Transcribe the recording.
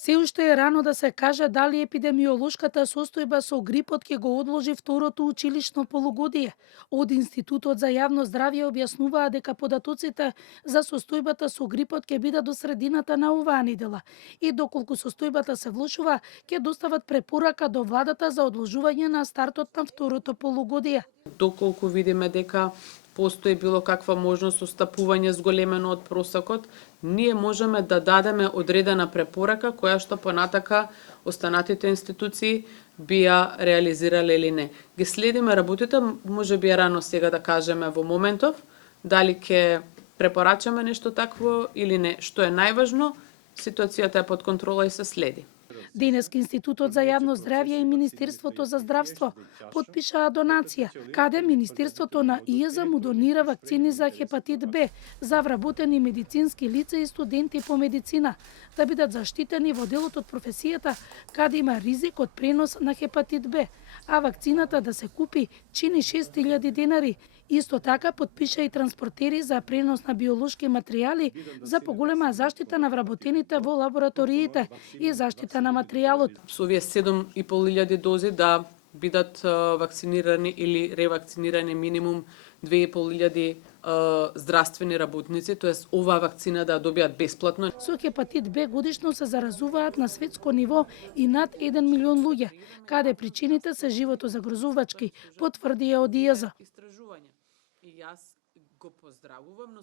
Се уште е рано да се каже дали епидемиолошката состојба со грипот ќе го одложи второто училишно полугодие. Од Институтот за јавно здравје објаснуваа дека податоците за состојбата со грипот ќе бидат до средината на оваа недела и доколку состојбата се влошува, ќе достават препорака до владата за одложување на стартот на второто полугодие. Доколку видиме дека постои било каква можност остапување зголемено од просекот, ние можеме да дадеме одредена препорака која што понатака останатите институции би ја реализирале или не. Ги следиме работите, може би е рано сега да кажеме во моментов, дали ќе препорачаме нешто такво или не. Што е најважно, ситуацијата е под контрола и се следи. Денеска Институтот за јавно здравје и Министерството за здравство потпишаа донација, каде Министерството на ИЕЗ му донира вакцини за хепатит Б за вработени медицински лица и студенти по медицина, да бидат заштитени во делот од професијата каде има ризик од пренос на хепатит Б, а вакцината да се купи чини 6.000 денари. Исто така потпиша и транспортери за пренос на биолошки материјали за поголема заштита на вработените во лабораториите и заштита на материјалот. Со овие 7.500 дози да бидат вакцинирани или ревакцинирани минимум 2.500 здравствени работници, тоест оваа вакцина да ја добијат бесплатно. Со хепатит Б годишно се заразуваат на светско ниво и над 1 милион луѓе, каде причините се животозагрозувачки, потврди ја од ИЕЗ. И јас го поздравувам, но